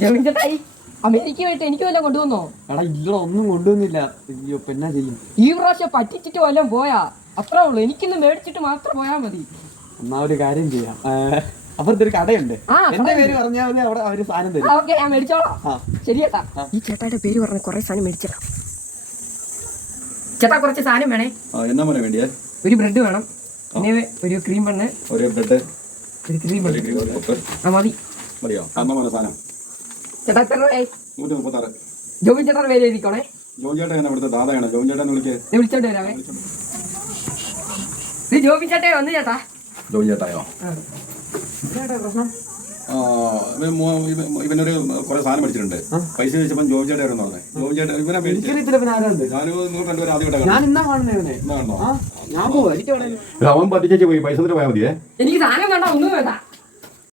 ജോബിൻ ചേട്ടായി അമേരിക്ക പോയിട്ട് എനിക്ക് വല്ലതും കൊണ്ടുവന്നോ? എടാ ഇല്ല, ഒന്നും കൊണ്ടുവന്നില്ല. അയ്യോ, എന്നാ ചെയ്യും? ഈ പ്രാവശ്യം പറ്റിച്ചിട്ട് വല്ലതും പോയാ അത്രേ ഉള്ളൂ. എനിക്കിന്ന് മേടിച്ചിട്ട് മാത്രം പോയാ മതി. എന്നാ ഒരു കാര്യം ചെയ്യാം, അപ്പുറത്തെ ഒരു കടയുണ്ട്, എന്റെ പേര് പറഞ്ഞാൽ മതി, അവിടെ അവര് സാധനം തരും. ഓക്കെ, ഞാൻ മേടിച്ചോളാം. ശരി ചേട്ടാ. ഈ ചേട്ടായുടെ പേര് പറഞ്ഞ് കുറെ സാധനം മേടിച്ചേക്കാം. ചേട്ടാ കുറച്ച് സാധനം വേണേ. എന്നാ മോനെ വേണ്ടിയേ? ഒരു ബ്രെഡ് വേണം, പിന്നെ ഒരു ക്രീം ബണ്ണ്, ഒരു ബ്രെഡ്, ഒരു ക്രീം ബണ്ണ്. മതി മതിയോ? അമ്മ മോനെ സാധനം ചേട്ടാ. എത്ര രൂപയായി? 136. ജോബിൻ ചേട്ടാ പേര് എഴുതിക്കോണേ. ജോബിൻ ചേട്ടാ ഇവിടുത്തെ ദാദയാണ്. ജോബിൻ ചേട്ടാ വിളിക്കേ. വിളിച്ചോണ്ട് വരാമേ. ഇത് ജോബിൻ ചേട്ടാ വന്നു ചേട്ടാ. ജോബിൻ ചേട്ടായോ? ചേട്ടാ പ്രശ്നം ഇവനൊരു കുറെ സാധനം മേടിച്ചിട്ടുണ്ട്. പൈസ ചോദിച്ചപ്പോൾ ജോബി ചേട്ടാ ആയിരുന്നു പറഞ്ഞത്. ജോബി ചേട്ടാ ഇവനെ അവൻ പറ്റിച്ചു പോയി. പൈസ പോയാൽ മതിയേ. എനിക്ക് സാധനം വേണ്ട, ഒന്നും വേണ്ട.